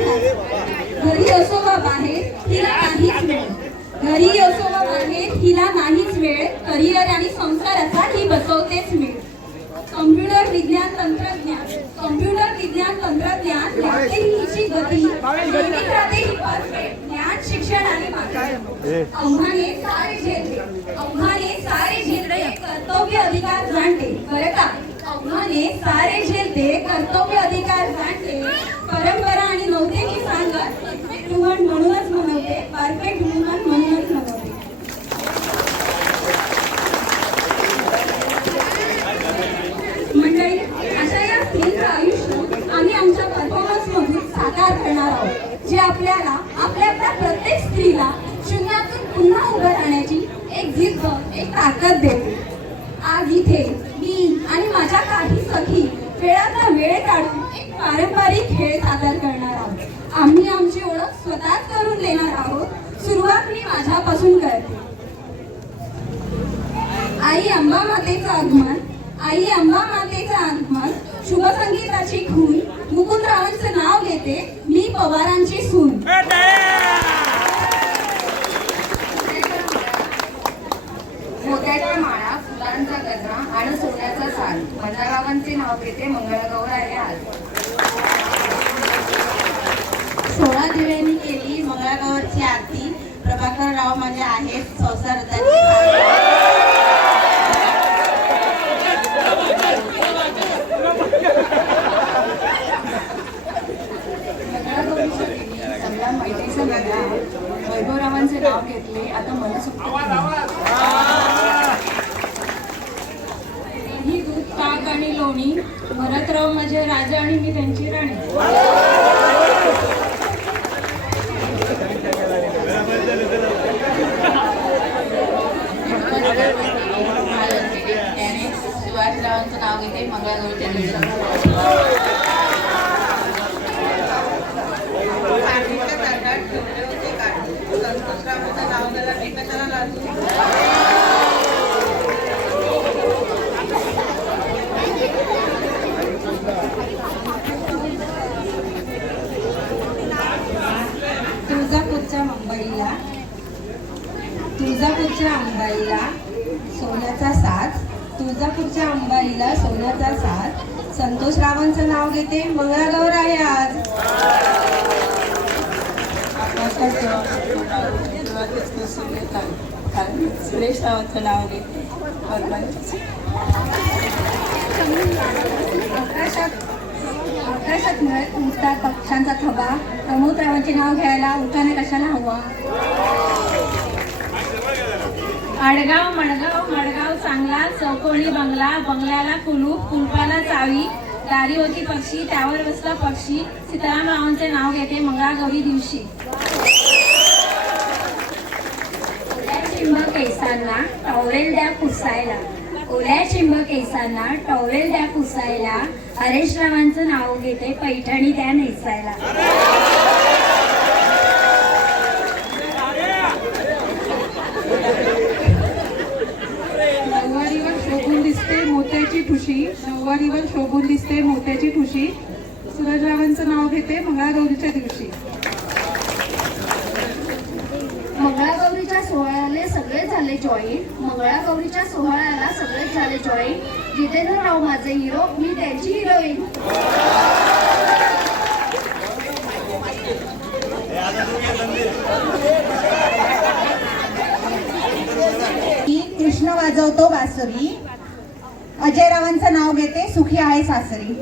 घरी असो वा बाहेर हिला नाहीच वेळ. घरी असो वा बाहेर हिला नाहीच वेळ. करिअर आणि संसाराचा ही बसवतेच मेळ कम्प्युटर विज्ञान तंत्रज्ञान कम्प्युटर विज्ञान तंत्रज्ञान यातही हिची गती जैविक राहते ही perfect. ज्ञान शिक्षण आणि माध्यम आव्हाने सारे झेलते. आव्हाने सारे झेलते कर्तव्य अधिकार जाणते. बरं का? आव्हाने सारे झेलते कर्तव्य अधिकार जाणते. जे आपल्याला आपल्यातल्या प्रत्येक स्त्रीला शून्यातून पुन्हा उभं राहण्याची एक जिद्द एक ताकद देते. आज इथे मी आणि माझ्या काही सखी वेळाचा वेळ काढून एक पारंपरिक खेळ सादर करणार आहोत. आम्ही आमची ओळख स्वतःच करून देणार आहोत. सुरुवात मी माझ्यापासून करते. आई अंबा मातेचं आगमन आई अंबा मातेचं आगमन शुभ संगीताची खून मुकुंदरावांचं नाव घेते. मी पवारांची सून. मोत्याच्या माळा फुलांचा गजरा आणि सोन्याचा साल. मंदारावांचे नाव घेते मंगळगौर आहे आज सोळा दिव्यांनी केली मंगळागौरची आरती. प्रभाकर राव माझे आहेत. संसार घेतले आता मनसुक्त ही दूध ताक आणि लोणी भरतराव माझे राजा आणि मी त्यांची राणी. त्याने शिवाजीरावांचं नाव घेते मंगळागौरच्या दिवशी पाठीच्या ताटात ठेवले होते काढून संतोषरावांचं नाव त्याला मी कशाला लागू तुळजापूरच्या मुंबईला तुळजापूरच्या अंबाईला सोन्याचा साथ तुळजापूरच्या अंबाईला सोन्याचा साथ. संतोष रावांचं नाव घेते. मंगळागौर आहे आज. सुरेश रावांचं नाव घेते. आकाशात आकाशात मिळत नुसता पक्ष्यांचा थवा प्रमोदरावांचे नाव घ्यायला उठाने कशाला हवा? आडगाव मडगाव मडगाव चांगला चौकोनी बंगला बंगल्याला कुलूप कुलपाला चावी दारी होती पक्षी त्यावर बसला पक्षी सीताराम रावांचे नाव घेते मंगळागौरी दिवशी. चिंब केसांना टॉवेल द्या पुसायला. ओल्या चिंब केसांना टॉवेल द्या पुसायला. हरेश रावांचं नाव घेते पैठणी द्या नेसायला नऊवारीवर शोभून दिसते मोत्याची ठुशी नऊवारीवर शोभून दिसते मोत्याची ठुशी सूरजरावांचं नाव घेते मंगळागौरीच्या दिवशी. मंगळागौरीच्या सोहळ्याला सगळे झाले जॉईन मंगळागौरीच्या सोहळ्याला सगळेच झाले जॉईन जितेंद्रराव माझे हिरो मी त्यांची हिरोईन कृष्ण वाजवतो बासुरी. अजय रावांचं नाव घेते सुखी आहे सासरी.